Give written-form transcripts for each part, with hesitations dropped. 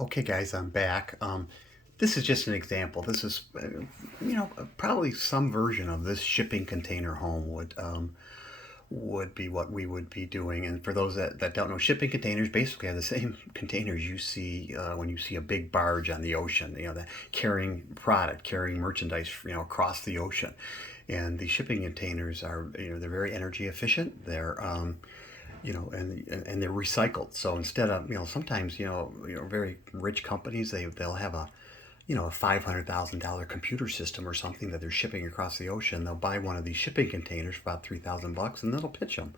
Okay, guys, I'm back. This is just an example. This is, probably some version of this shipping container home would be what we would be doing. And for those that don't know, shipping containers basically are the same containers you see when you see a big barge on the ocean. That carrying product, carrying merchandise, across the ocean. And the shipping containers are, they're very energy efficient. And they're recycled. So instead of, sometimes, very rich companies, they'll have a $500,000 computer system or something that they're shipping across the ocean. They'll buy one of these shipping containers for about $3,000, and they'll pitch them.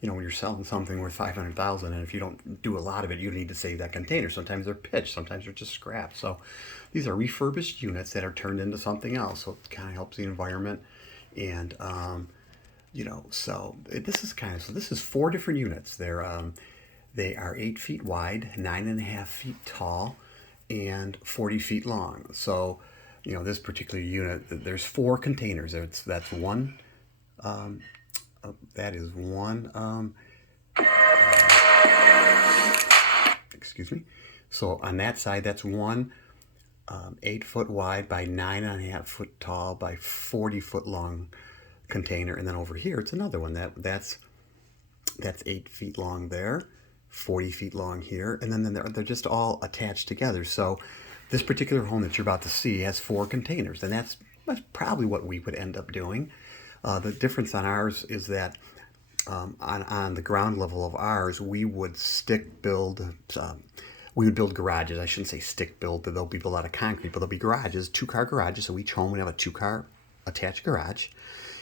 When you're selling something worth 500,000, and if you don't do a lot of it, you need to save that container. Sometimes they're pitched, sometimes they're just scrapped. So these are refurbished units that are turned into something else. So it kind of helps the environment, and this is four different units. They are 8 feet wide, 9.5 feet tall, and 40 feet long. So, this particular unit, there's four containers. That's one. That is one. Excuse me. So on that side, that's one 8 foot wide by 9.5 foot tall by 40 foot long container, and then over here it's another one that's 8 feet long there, 40 feet long here, and then they're just all attached together. So this particular home that you're about to see has four containers, and that's probably what we would end up doing. The difference on ours is that on the ground level of ours, we would build garages. I shouldn't say stick build, they'll be built out of concrete, but they'll be garages, 2-car garages. So each home would have a 2-car attached garage.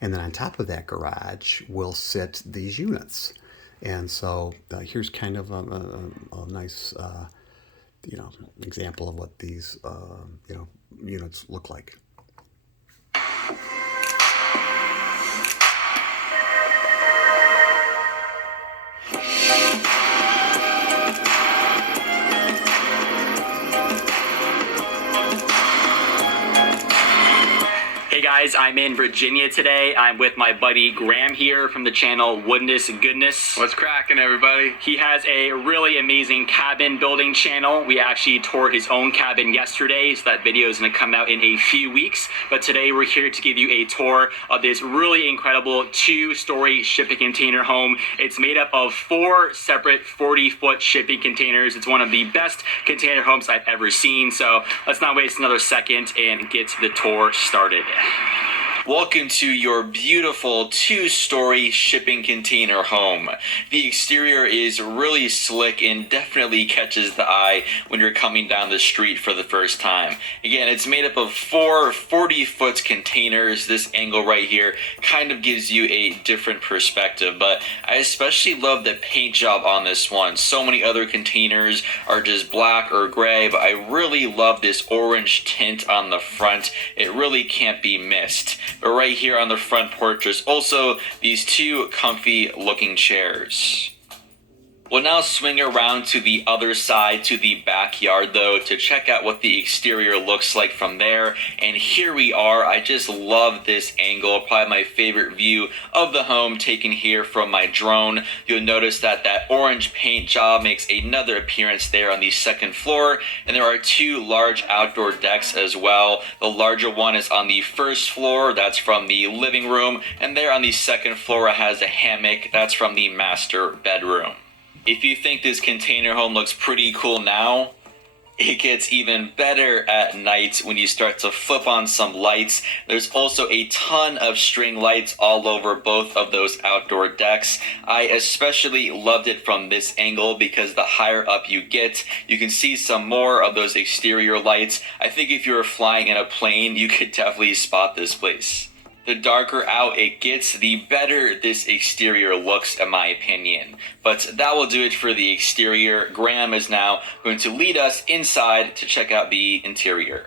And then on top of that garage will sit these units. And so here's kind of a nice, example of what these, units look like. Hey guys, I'm in Virginia today. I'm with my buddy Graham here from the channel Woodness Goodness. What's cracking, everybody? He has a really amazing cabin building channel. We actually toured his own cabin yesterday, so that video is going to come out in a few weeks. But today we're here to give you a tour of this really incredible 2-story shipping container home. It's made up of 4 separate 40-foot shipping containers. It's one of the best container homes I've ever seen. So let's not waste another second and get the tour started. Welcome to your beautiful 2-story shipping container home. The exterior is really slick and definitely catches the eye when you're coming down the street for the first time. Again, it's made up of 4 40-foot containers. This angle right here kind of gives you a different perspective, but I especially love the paint job on this one. So many other containers are just black or gray, but I really love this orange tint on the front. It really can't be missed. But right here on the front porch, there's also these 2 comfy looking chairs. We'll now swing around to the other side, to the backyard though, to check out what the exterior looks like from there. And here we are. I just love this angle. Probably my favorite view of the home taken here from my drone. You'll notice that orange paint job makes another appearance there on the second floor. And there are 2 large outdoor decks as well. The larger one is on the first floor. That's from the living room. And there on the second floor it has a hammock. That's from the master bedroom. If you think this container home looks pretty cool now, it gets even better at night when you start to flip on some lights. There's also a ton of string lights all over both of those outdoor decks. I especially loved it from this angle because the higher up you get, you can see some more of those exterior lights. I think if you were flying in a plane, you could definitely spot this place. The darker out it gets, the better this exterior looks, in my opinion. But that will do it for the exterior. Graham is now going to lead us inside to check out the interior.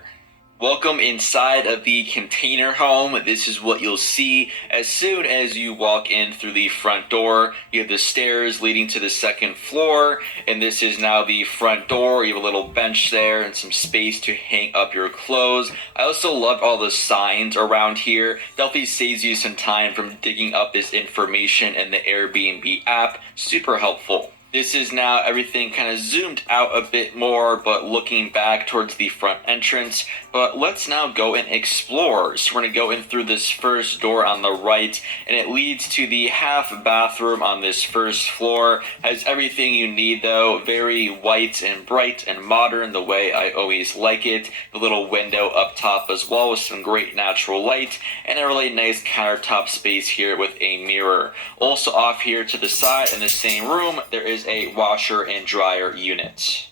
Welcome inside of the container home. This is what you'll see as soon as you walk in through the front door. You have the stairs leading to the second floor, and this is now the front door. You have a little bench there and some space to hang up your clothes. I also love all the signs around here. Definitely saves you some time from digging up this information in the Airbnb app. Super helpful. This is now everything kind of zoomed out a bit more, but looking back towards the front entrance. But let's now go and explore. So we're going to go in through this first door on the right, and it leads to the half bathroom on this first floor. Has everything you need though, very white and bright and modern, the way I always like it. The little window up top as well with some great natural light, and a really nice countertop space here with a mirror. Also off here to the side in the same room, there is a washer and dryer unit.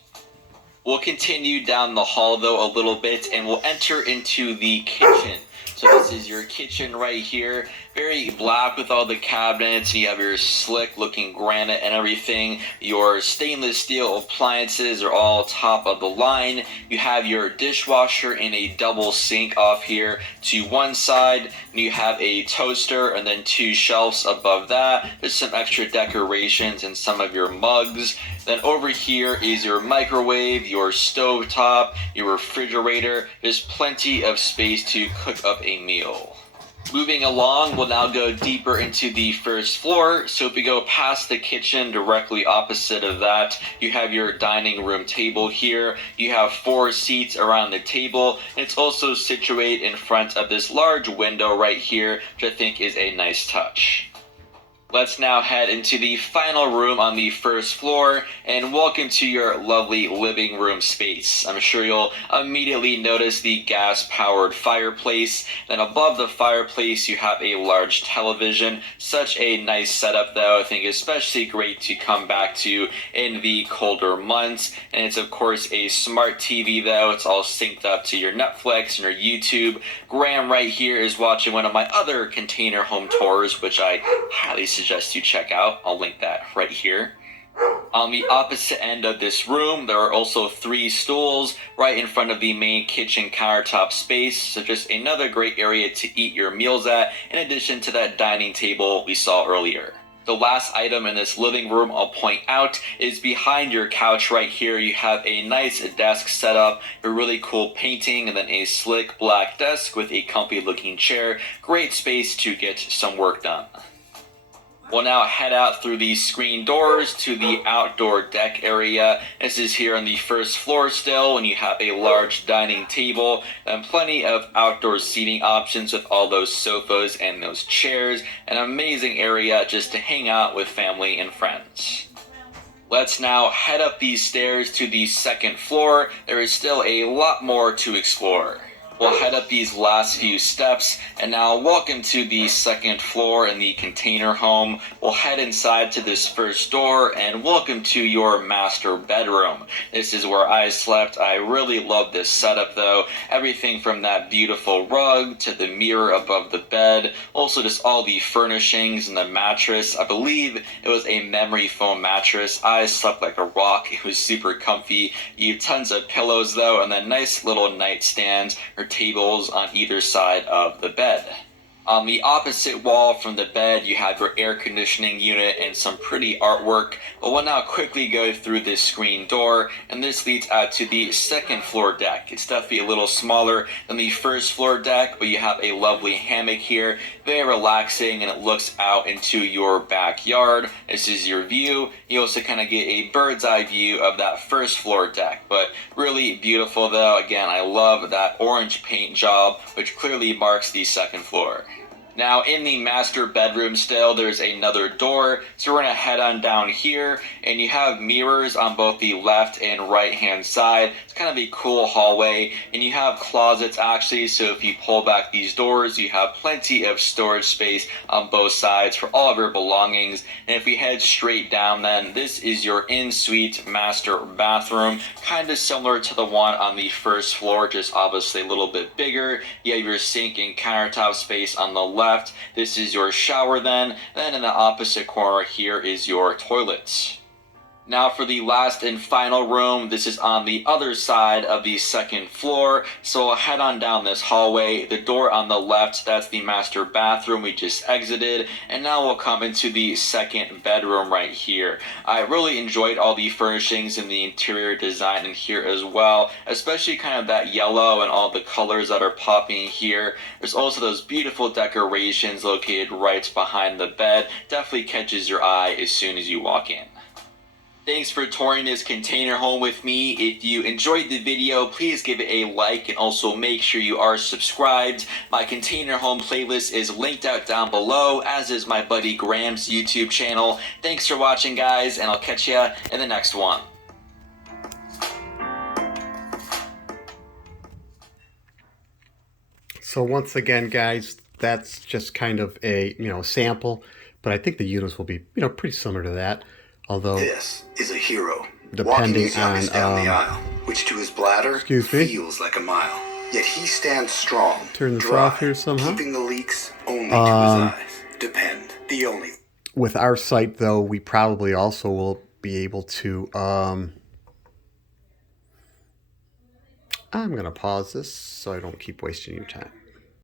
We'll continue down the hall though a little bit, and we'll enter into the kitchen. So this is your kitchen right here, very black with all the cabinets. You have your slick looking granite and everything. Your stainless steel appliances are all top of the line. You have your dishwasher and a double sink off here to one side. And you have a toaster and then two shelves above that. There's some extra decorations and some of your mugs. Then over here is your microwave, your stove top, your refrigerator. There's plenty of space to cook up a meal. Moving along, we'll now go deeper into the first floor. So if we go past the kitchen, directly opposite of that, you have your dining room table here. You have 4 seats around the table. And it's also situated in front of this large window right here, which I think is a nice touch. Let's now head into the final room on the first floor and welcome to your lovely living room space. I'm sure you'll immediately notice the gas-powered fireplace. Then above the fireplace you have a large television. Such a nice setup though. I think especially great to come back to in the colder months. And it's of course a smart TV though. It's all synced up to your Netflix and your YouTube. Graham right here is watching one of my other container home tours, which I highly suggest you check out. I'll link that right here. On the opposite end of this room, there are also 3 stools right in front of the main kitchen countertop space. So just another great area to eat your meals at, in addition to that dining table we saw earlier. The last item in this living room I'll point out is behind your couch right here. You have a nice desk set up, a really cool painting, and then a slick black desk with a comfy looking chair. Great space to get some work done. We'll now head out through these screen doors to the outdoor deck area. This is here on the first floor still, and you have a large dining table and plenty of outdoor seating options with all those sofas and those chairs. An amazing area just to hang out with family and friends. Let's now head up these stairs to the second floor. There is still a lot more to explore. We'll head up these last few steps and now welcome to the second floor in the container home. We'll head inside to this first door and welcome to your master bedroom. This is where I slept. I really love this setup though. Everything from that beautiful rug to the mirror above the bed. Also just all the furnishings and the mattress. I believe it was a memory foam mattress. I slept like a rock. It was super comfy. You have tons of pillows though, and then nice little nightstands or tables on either side of the bed. On the opposite wall from the bed, you have your air conditioning unit and some pretty artwork. But we'll now quickly go through this screen door, and this leads out to the second floor deck. It's definitely a little smaller than the first floor deck, but you have a lovely hammock here. Very relaxing, and it looks out into your backyard. This is your view. You also kind of get a bird's eye view of that first floor deck, but really beautiful though. Again, I love that orange paint job, which clearly marks the second floor. Now in the master bedroom still, there's another door, so we're going to head on down here, and you have mirrors on both the left and right hand side. It's kind of a cool hallway, and you have closets actually, so if you pull back these doors, you have plenty of storage space on both sides for all of your belongings. And if we head straight down then, this is your in-suite master bathroom, kind of similar to the one on the first floor, just obviously a little bit bigger. You have your sink and countertop space on the left. This is your shower then in the opposite corner here is your toilets. Now for the last and final room, this is on the other side of the second floor, so we'll head on down this hallway. The door on the left, that's the master bathroom we just exited, and now we'll come into the second bedroom right here. I really enjoyed all the furnishings and the interior design in here as well, especially kind of that yellow and all the colors that are popping here. There's also those beautiful decorations located right behind the bed. Definitely catches your eye as soon as you walk in. Thanks for touring this container home with me. If you enjoyed the video, please give it a like and also make sure you are subscribed. My container home playlist is linked out down below, as is my buddy Graham's YouTube channel. Thanks for watching, guys, and I'll catch you in the next one. So once again, guys, that's just kind of a, sample, but I think the units will be, pretty similar to that. Although this is a hero depending walking his youngest down on the aisle, which to his bladder feels like a mile. Yet he stands strong, turn this dry, off here somehow. keeping the leaks only to his eyes. Depend, the only. With our site, though, we probably also will be able to. I'm going to pause this so I don't keep wasting your time.